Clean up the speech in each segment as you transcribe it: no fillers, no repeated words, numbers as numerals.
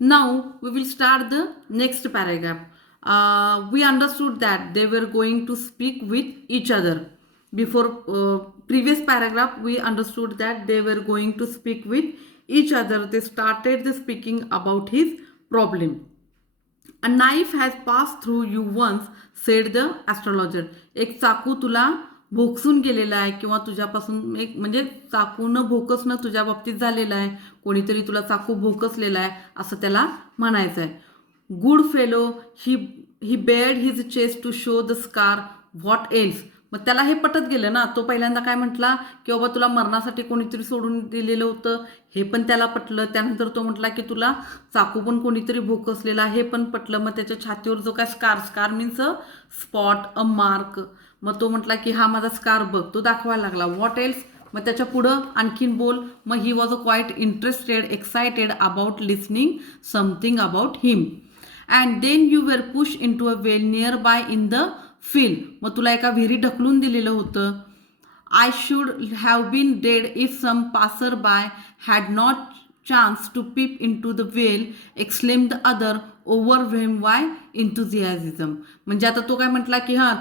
Now we will start the next paragraph. We understood that they were going to speak with each other. Before previous paragraph, we understood that they were going to speak with each other. They started the speaking about his problem. A knife has passed through you once, said the astrologer. एक चाकू तुला भोगसून गेलेला आहे किंवा तुझ्यापासून एक म्हणजे चाकूनं भोकसणं तुझ्या बाबतीत झालेलं आहे, कोणीतरी तुला चाकू भोकसलेला आहे असं त्याला म्हणायचं आहे. Good fellow he he bared his chest to show the scar. What else. मग त्याला हे पटत गेलं ना. तो पहिल्यांदा काय म्हटला की बाबा तुला मरणासाठी कोणीतरी सोडून दिलेलं होतं, हे पण त्याला पटलं. त्यानंतर तो म्हटला की तुला चाकू पण कोणीतरी भोकसलेला, हे पण पटलं. मग त्याच्या छातीवर जो काय scar, scar means a spot, a mark. मग तो म्हटला की हा माझा स्कार बघ. तो दाखवायला लागला. What else. मग त्याच्या पुढं आणखीन बोल. मग he was a quite interested, excited about listening something about him. And then you were push into a well nearby in the field. मग तुला एका विहिरी ढकलून दिलेलं होतं. I should have been dead if some passer by had not chance to peep into the well, exclaim the other overwhelm by enthusiasm. म्हणजे आता तो काय म्हटला की हां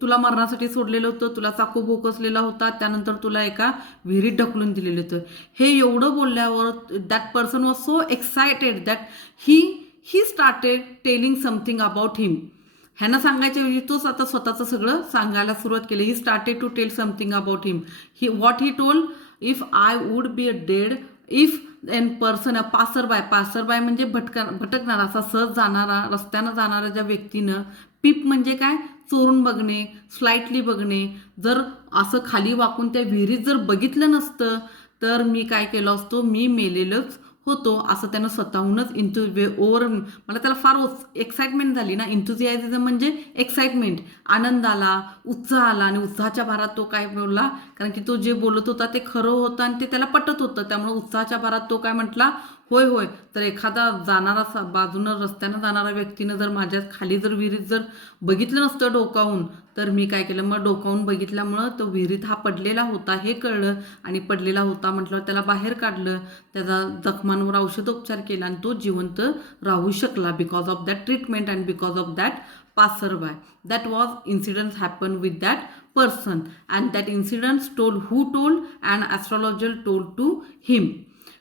तुला मरणासाठी सोडलेलं होतं, तुला चाकू भोकसलेला होता, त्यानंतर तुला एका विहिरीत ढकलून दिलेलं होतं. हे एवढं बोलल्यावर that person was so excited that he started telling something about him. ह्यानं सांगायच्या ऐवजी तोच आता स्वतःचं सगळं सांगायला सुरुवात केली. He started to tell something about him. What he told. If I would be a dead if an person, a passer by म्हणजे भटकणारा, असा सहज जाणारा, रस्त्यानं जाणाऱ्या ज्या व्यक्तीनं. पीप म्हणजे काय, चोरून बघणे, स्लाइटली बघणे. जर असं खाली वाकून त्या विहिरीत जर बघितलं नसतं तर मी काय केलं असतो, मी मेलेलंच होतो, असं त्यानं स्वतःहूनच ओव्हर. मला त्याला फार एक्साइटमेंट झाली ना. इंथुझियाझिझम म्हणजे एक्साइटमेंट, आनंद आला, उत्साह आला. आणि उत्साहाच्या भारात तो काय बोलला, कारण की तो जे बोलत होता ते खरं होतं आणि ते त्याला पटत होतं. त्यामुळे उत्साहाच्या भारात तो काय म्हटला, होय होय. तर एखादा जाणारा बाजूनं रस्त्यानं जाणारा व्यक्तीनं जर माझ्या खाली जर विहिरीत जर बघितलं नसतं डोकावून, तर मी काय केलं, मग डोकावून बघितल्यामुळं तो विहिरीत हा पडलेला होता हे कळलं. आणि पडलेला होता म्हटल्यावर त्याला बाहेर काढलं, त्याचा जखमांवर औषधोपचार केला आणि तो जिवंत राहू शकला because of that treatment and because of that passer by. That was incidents happened with that person, and that incidents told who told, and astrologer told to him.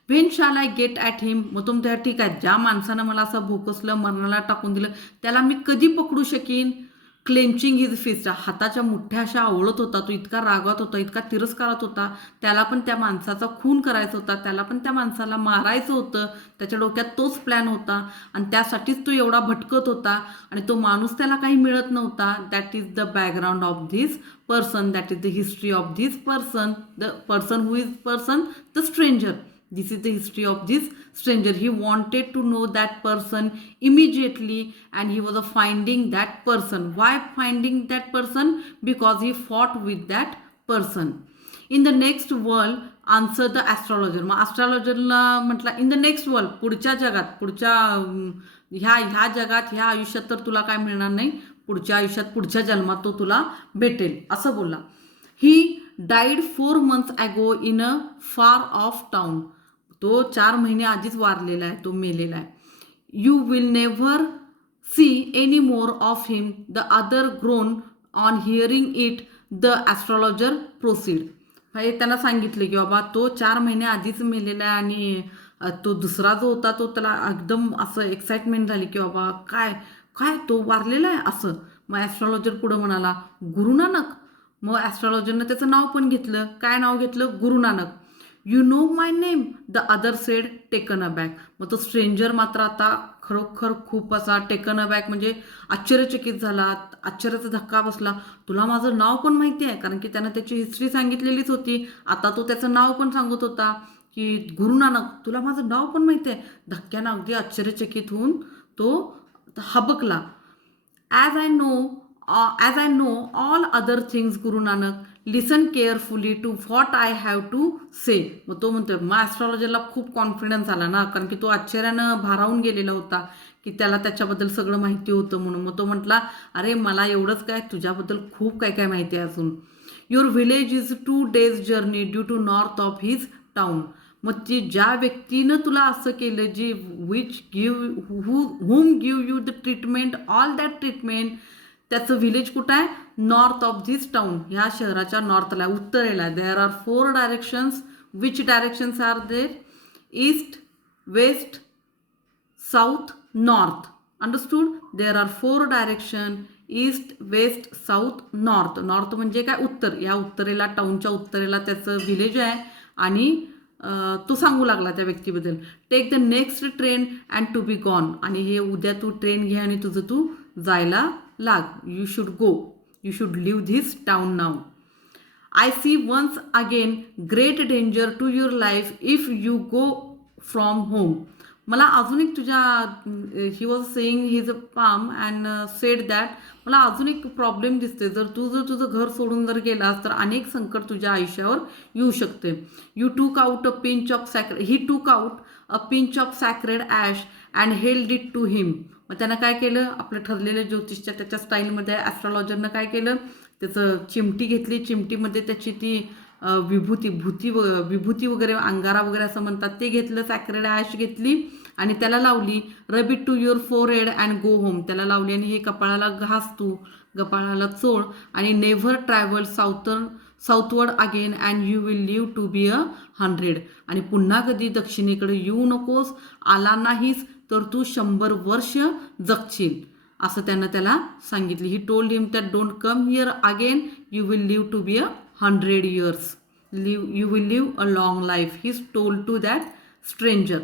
When shall I get at him. मग तुमच्या ठीक आहे, ज्या माणसानं मला असं भोकसलं, मरणाला टाकून दिलं, त्याला मी कधी पकडू शकीन. Clenching his fist. हाताच्या मुठ्या अशा आवळत होता तो, इतका रागात होता, इतका तिरस्कारात होता. त्याला पण त्या माणसाचा खून करायचा होता, त्याला पण त्या माणसाला मारायचं होतं. त्याच्या डोक्यात तोच प्लॅन होता आणि त्यासाठीच तो एवढा भटकत होता. आणि तो माणूस त्याला काही मिळत नव्हता. That is the background of this person, that is the history of this person, the person who is person, the stranger. This is the history of this stranger. He wanted to know that person immediately and he was finding that person. Why finding that person? Because he fought with that person. In the next world, answer the astrologer. मग ॲस्ट्रॉलॉजरला म्हटलं in the next world, पुढच्या जगात, पुढच्या ह्या जगात, ह्या आयुष्यात तर तुला काय मिळणार नाही, पुढच्या आयुष्यात, पुढच्या जन्मात तो तुला भेटेल असं बोलला. ही डाईड 4 months ago इन अ फार ऑफ टाउन. तो 4 महिने आधीच वारलेला आहे, तो मेलेला आहे. You will never see any more of him. The other grown on hearing it. The astrologer proceed. हे त्यांना सांगितलं की बाबा तो 4 महिने आधीच मेलेला आहे. आणि तो दुसरा जो होता तो त्याला एकदम असं एक्साइटमेंट झाली की बाबा काय काय तो वारलेला आहे असं. मग ॲस्ट्रॉलॉजर पुढं म्हणाला गुरु नानक. मग ॲस्ट्रॉलॉजरनं त्याचं नाव पण घेतलं. काय नाव घेतलं, Guru Nanak. You know my name. The other sed taken a back. मग तो स्ट्रेंजर मात्र आता खरोखर खूप असा टेकन अ बॅक म्हणजे आश्चर्यचकित झाला, आश्चर्याचा धक्का बसला. तुला माझं नाव पण माहिती आहे, कारण की त्यानं त्याची हिस्ट्री सांगितलेलीच होती. आता तो त्याचं नाव पण सांगत होता की गुरु नानक तुला माझं नाव पण माहिती आहे. धक्क्यानं अगदी आश्चर्यचकित होऊन तो हबकला. As I know all other things Guru Nanak, listen carefully to what I have to say. मग तो म्हणतो, मग ॲस्ट्रॉलॉजरला खूप कॉन्फिडन्स आला ना, कारण की तो आश्चर्यानं भारावून गेलेला होता की त्याला त्याच्याबद्दल सगळं माहिती होतं म्हणून. मग तो म्हटला अरे मला एवढंच काय, तुझ्याबद्दल खूप काय काय माहिती आहे अजून. Your village is 2 days journey due to north of his town. मग ती ज्या व्यक्तीनं तुला असं केलं, जी which whom give you the treatment, all that treatment, त्याचं विलेज कुठं आहे? नॉर्थ ऑफ धिस टाउन, ह्या शहराच्या नॉर्थला, उत्तरेला. There are 4 directions. Which directions are there? East, west, south, north. Understood? There are 4 direction, east, west, south, north. North म्हणजे काय? उत्तर. या उत्तरेला, टाउनच्या उत्तरेला त्याचं विलेज आहे. आणि तो सांगू लागला त्या व्यक्तीबद्दल, take the next train and to be gone. आणि हे उद्या तू ट्रेन घे आणि तुझं तू जायला लाग. You should go, you should leave this town now. I see once again great danger to your life if you go from home. मला अजून एक तुझ्या, he was saying his palm and said that, मला अजून एक problem दिसते. जर तुझं घर सोडून जर गेलास तर अनेक संकट तुझ्या आयुष्यावर येऊ शकते. You took out a pinch of sacred, he took out a pinch of sacred ash and held it to him. मग त्यानं काय केलं? आपलं ठरलेलं ज्योतिषच्या त्याच्या स्टाईलमध्ये ॲस्ट्रॉलॉजरनं काय केलं? त्याचं चिमटी घेतली, चिमटीमध्ये त्याची ती विभूती वगैरे, अंगारा वगैरे असं म्हणतात, ते घेतलं. सॅक्रेड ॲश घेतली आणि त्याला लावली. Rub it to your forehead and go home. त्याला लावली आणि हे कपाळाला घास, तू कपाळाला चोळ, आणि never travel southward again and you will live to be 100. आणि पुन्हा कधी दक्षिणेकडे येऊ नकोस. आला नाहीस तर तू 100 वर्ष जगशील, असं त्यानं त्याला सांगितलं. He told him that don't come here again, you will live to be 100 years. You will live a long life. He's told to that stranger.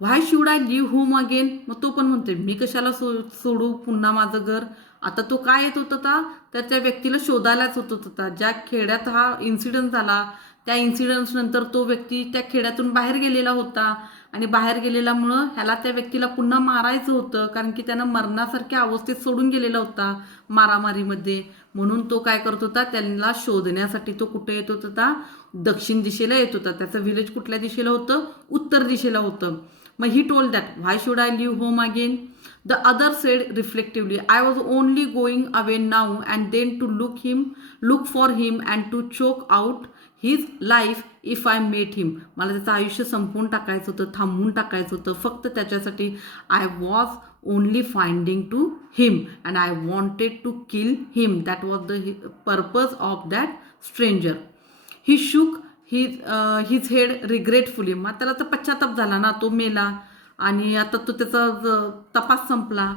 Why should I leave home again? मग तो पण म्हणतोय, मी कशाला सोडू पुन्हा माझं घर. आता तो काय येत होता? तर त्या व्यक्तीला शोधायलाच होत होता. ज्या खेड्यात हा इन्सिडन्स झाला, त्या इन्सिडन्सनंतर तो व्यक्ती त्या खेड्यातून बाहेर गेलेला होता. आणि बाहेर गेलेल्यामुळं ह्याला त्या व्यक्तीला पुन्हा मारायचं होतं, कारण की त्यानं मरणासारख्या अवस्थेत सोडून गेलेला होता मारामारीमध्ये. म्हणून तो काय करत होता? त्यांना शोधण्यासाठी तो कुठे येत होता? दक्षिण दिशेला येत होता. त्याचं विलेज कुठल्या दिशेला होतं? उत्तर दिशेला होतं. मग he told that, why should I leave home again? The other said reflectively, I was only going away now and then to look for him and to choke out his life if I met him. मला त्याचं आयुष्य संपवून टाकायचं होतं, थांबवून टाकायचं होतं. फक्त त्याच्यासाठी I was only finding to him and I wanted to kill him. That was the purpose of that stranger. He shook his head regretfully. मग त्याला तर पश्चाताप झाला ना, तो मेला आणि आता तो त्याचा तपास संपला.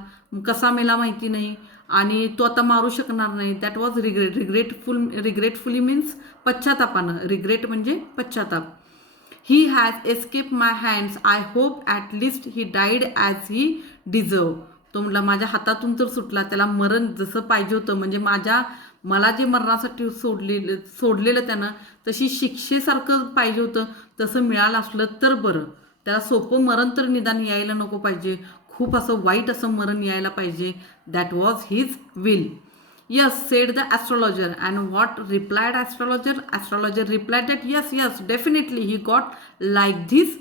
कसा मेला माहिती नाही आणि तो आता मारू शकणार नाही. दॅट वॉज रिग्रेटफुली मीन्स पश्चातापानं. रिग्रेट म्हणजे पश्चाताप. He has escape my hands, I hope at least he died as he deserve. तो म्हटला, माझ्या हातातून तर सुटला, त्याला मरण जसं पाहिजे होतं, म्हणजे मला जे मरणासाठी सोडलेलं त्यानं, तशी शिक्षेसारखं पाहिजे होतं, तसं मिळालं असलं तर बरं. त्याला सोपं मरण तर निदान यायला नको पाहिजे, खूप असं वाईट असं मरण यायला पाहिजे. That was his will. Yes, said the astrologer. And what replied astrologer? Astrologer replied that yes, definitely he got like this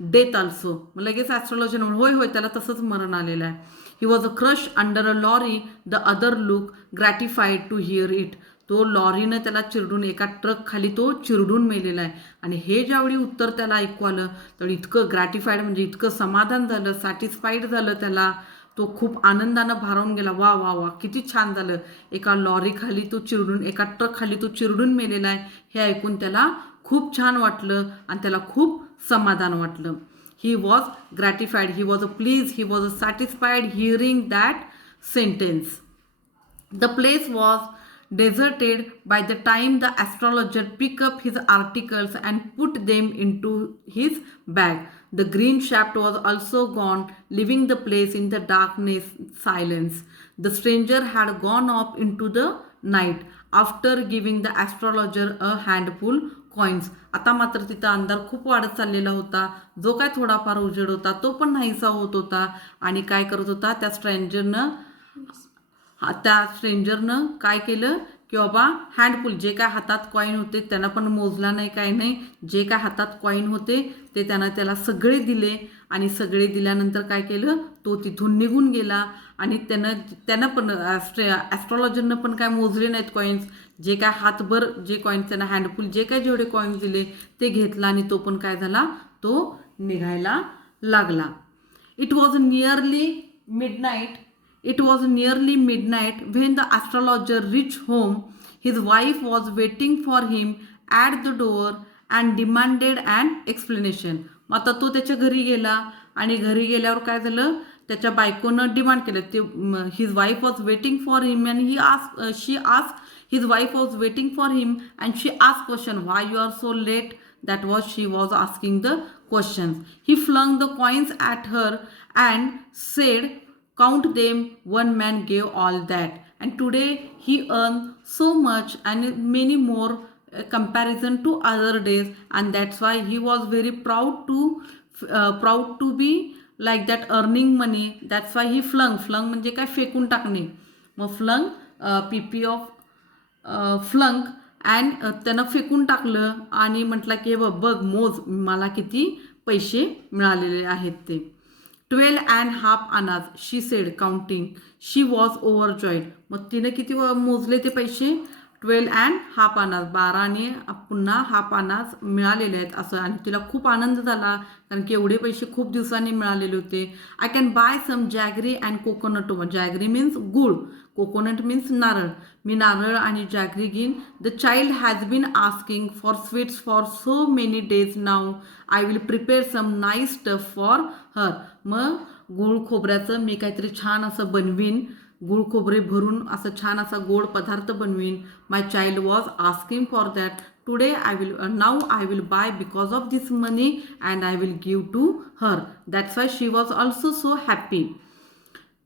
death also. मग लगेच ॲस्ट्रॉलॉजर म्हणून, होय त्याला तसंच मरण आलेलं आहे. He was a crush under a lorry, the other look gratified to hear it. तो लॉरीनं त्याला चिरडून, एका ट्रक खाली तो चिरडून मेलेला आहे. आणि हे ज्यावेळी उत्तर त्याला ऐकू आलं त्यावेळी इतकं ग्रॅटिफाईड, म्हणजे इतकं समाधान झालं, सॅटिस्फाईड झालं त्याला. तो खूप आनंदानं भारावून गेला. वा वा वा, किती छान झालं. एका लॉरीखाली तो चिरडून, एका ट्रक खाली तो चिरडून मेलेला आहे, हे ऐकून त्याला खूप छान वाटलं आणि त्याला खूप समाधान वाटलं. He was gratified, he was a please, he was a satisfied hearing that sentence. The place was deserted by the time the astrologer picked up his articles and put them into his bag. The green shaft was also gone, leaving the place in the darkness, silence. The stranger had gone off into the night after giving the astrologer a handful coins. आता मात्र तिथं अंधार खूप वाढत चाललेला होता. जो काय थोडाफार उजेड होता तो पण नाहीसा होत होता. आणि काय करत होता त्या स्ट्रेंजरनं काय केलं की बाबा हँडफुल, जे काय हातात कॉईन होते त्यांना पण मोजला नाही, काय नाही, जे काय हातात कॉईन होते ते त्याला सगळे दिले. आणि सगळे दिल्यानंतर काय केलं, तो तिथून निघून गेला. आणि त्यानं पण ॲस्ट्रॉलॉजरनं पण काय मोजले नाहीत कॉईन्स. जे काय हातभर जे कॉईन्स त्यांना हँडफुल जे काय जेवढे कॉईन्स दिले ते घेतला आणि तो पण काय झाला, तो निघायला लागला. It was nearly midnight It was nearly midnight when the astrologer reached home. His wife was waiting for him at the door and demanded an explanation. मग आता तो त्याच्या घरी गेला आणि घरी गेल्यावर काय झालं, त्याच्या बायकोनं डिमांड केलं. ते his wife was waiting for him and she ask his wife was waiting for him and she asked question, why you are so late? That was, she was asking the questions. He flung the coins at her and said, count them, one man gave all that, and today he earned so much and many more comparison to other days, and that's why he was very proud to be like that earning money. That's why he flung म्हणजे काय, फेकून टाकणे. मग flung PP of फ्लंक and त्यानं फेकून टाकलं आणि म्हटलं की बघ मोज मला किती पैसे मिळालेले आहेत ते. 12.5 annas she said counting. She was overjoyed. मग तिनं किती मोजले ते पैसे, 12.5 आनाज, 12 आणि पुन्हा हाफ आनाज मिळालेले आहेत असं. आणि तिला खूप आनंद झाला कारण की एवढे पैसे खूप दिवसांनी मिळालेले होते. I can buy some jaggery and coconut. Jaggery means गुळ, कोकोनट मीन्स नारळ. मी नारळ आणि जॅगरी घेईन. The child has been asking for sweets for so many days now. I will prepare some nice stuff for her. मग गुळ खोबऱ्याचं मी काहीतरी छान असं बनवीन, गुळ खोबरे भरून असं छान असा गोड पदार्थ बनवीन. My child was asking for that. Today now I will buy because of this money and I will give to her. That's why she was also so happy.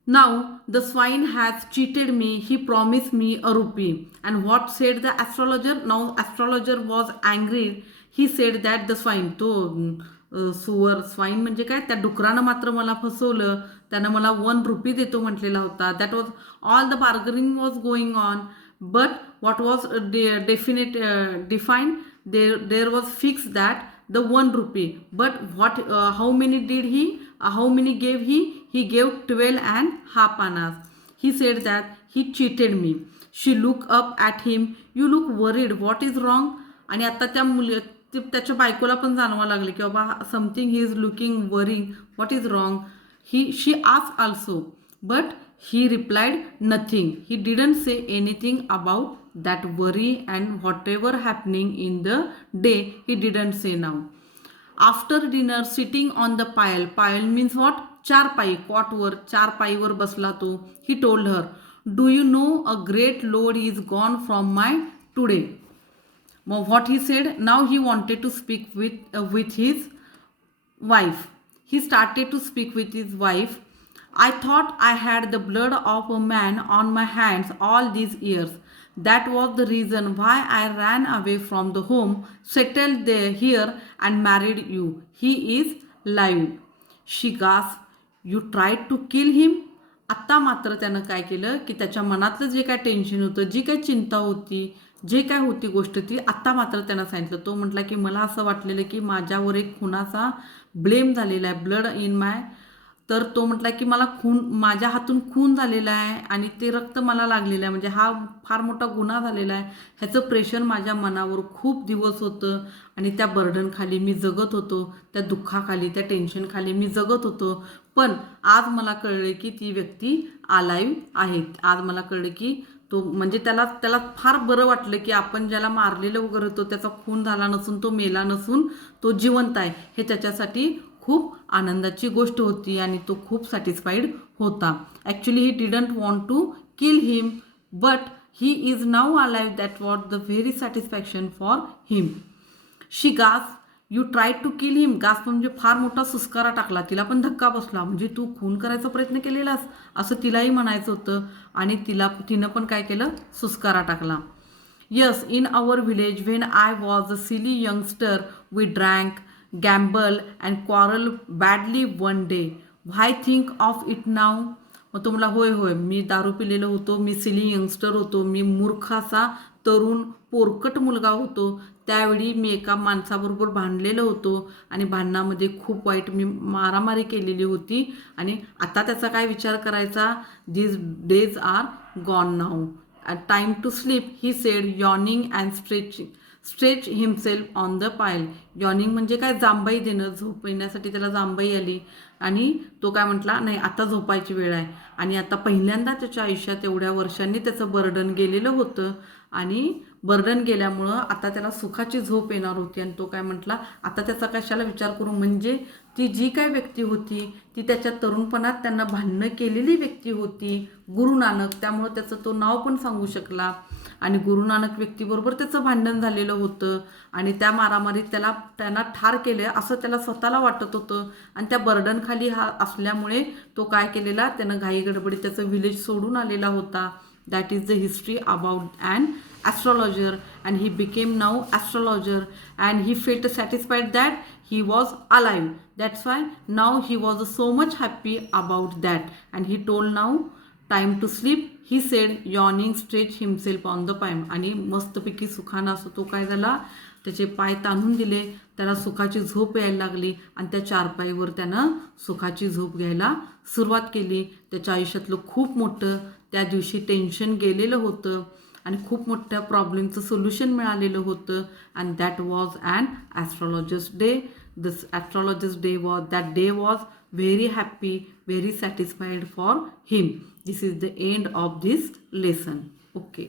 Now the swine has cheated me. He promised me a rupee. And what said the astrologer? Now astrologer was angry. He said that the swine, तो सुवर swine म्हणजे काय, त्या डुकरानं मात्र मला फसवलं. त्यानं मला 1 RuPay देतो म्हटलेला होता. That was all the bargaining was going on. But what was defined, there was fixed that the 1 rupee. But how many did he, how many gave he? He gave 12.5 annas. He said that he cheated me. She looked up at him. You look worried. What is wrong? आणि आता त्याच्या बायकोला पण जाणवा लागले की बाबा something he is looking worrying. What is wrong? She ask also but he replied nothing. He didn't say anything about that worry and whatever happening in the day. He didn't say now. After dinner, sitting on the pile. Pile means what? चारपाई, कॉटवर चारपाईवर बसला तो. He told her, do you know a great load is gone from my today. What he said? Now he wanted to speak with his wife. He started to speak with his wife. I thought I had the blood of a man on my hands all these years. That was the reason why I ran away from the home, settled there here and married you. He is live. She gasped. You tried to kill him? आत्ता मात्र त्यानं काय केलं की त्याच्या मनातलं जे काय टेन्शन होतं, जी काय चिंता होती, जे काय होती गोष्ट ती आत्ता मात्र त्यानं सांगितलं. तो म्हटला की मला असं वाटलेलं की माझ्यावर एक खुनाचा ब्लेम झालेला आहे, ब्लड इन माय. तर तो म्हटला की मला माझ्या हातून खून झालेला आहे आणि ते रक्त मला लागलेलं आहे, म्हणजे हा फार मोठा गुन्हा झालेला आहे. ह्याचं प्रेशर माझ्या मनावर खूप दिवस होतं आणि त्या बर्डनखाली मी जगत होतो, त्या दुःखाखाली, त्या टेन्शनखाली मी जगत होतो. पण आज मला कळले की ती व्यक्ती अलाइव्ह आहे. आज मला कळलं की तो म्हणजे त्याला फार बरं वाटलं की आपण ज्याला मारलेलं वगैरे होतो त्याचा खून झाला नसून, तो मेला नसून, तो जिवंत आहे. हे त्याच्यासाठी खूप आनंदाची गोष्ट होती आणि तो खूप सॅटिस्फाईड होता. Actually he didn't want to kill him but he is now alive. That what the very satisfaction for him. She gasp. You try to kill him. Gasp म्हणजे फार मोठा सुस्कारा टाकला. तिला पण धक्का बसला. म्हणजे तू खून करायचा प्रयत्न केलेलास असं तिलाही म्हणायचं होतं आणि तिनं पण काय केलं, सुस्कारा टाकला. Yes, in our village when I was a silly youngster we drank, gamble and quarrel badly one day. Why think of it now. मग तो मला होय मी दारू पिलेलो होतो, मी सिली यंगस्टर होतो, मी मूर्खाचा तरुण पोरकट मुलगा होतो. त्यावेळी मी एका माणसाबरोबर भांडलेलो होतो आणि भांडणामध्ये खूप वाईट मी मारामारी केलेली होती आणि आता त्याचा काय विचार करायचा. These days are gone now. At time to sleep, he said, yawning and stretch himself on the pile. Yawning म्हणजे काय, जांबाई देणं, झोप येण्यासाठी त्याला जांबाई आली आणि तो काय म्हटला, नाही आता झोपायची वेळ आहे. आणि आता पहिल्यांदा त्याच्या आयुष्यात एवढ्या वर्षांनी त्याचं बर्डन गेलेलं होतं आणि बर्डन गेल्यामुळं आता त्याला सुखाची झोप येणार होती. आणि तो काय म्हटला, आता त्याचा कशाला विचार करू, म्हणजे ती जी काय व्यक्ती होती ती त्याच्या तरुणपणात त्यांना भांडणं केलेली व्यक्ती होती, गुरु नानक. त्यामुळं त्याचं तो नाव पण सांगू शकला. आणि गुरु नानक व्यक्तीबरोबर त्याचं भांडण झालेलं होतं आणि त्या मारामारीत त्यांना ठार केलं असं त्याला स्वतःला वाटत होतं. आणि त्या बर्डनखाली असल्यामुळे तो काय केलेला, त्यानं घाई गडबडीत त्याचं विलेज सोडून आलेला होता. That is the history about an astrologer, and he became now astrologer, and he felt satisfied that he was alive. That's why now he was so much happy about that, and he told now time to sleep, he said, yawning stretch himself on the pine. आणि मस्तपैकी सुखानं असं तो काय झाला, त्याचे पाय ताणून दिले, त्याला सुखाची झोप यायला लागली आणि त्या चारपाईवर त्यानं सुखाची झोप घ्यायला सुरुवात केली. त्याच्या आयुष्यातलं खूप मोठं त्या दिवशी टेन्शन गेलेलं होतं आणि खूप मोठ्या प्रॉब्लेमचं सोल्युशन मिळालेलं होतं. And that was an astrologist day. This astrologist day was, that day was very happy, very satisfied for him. This is the end of this lesson. Okay.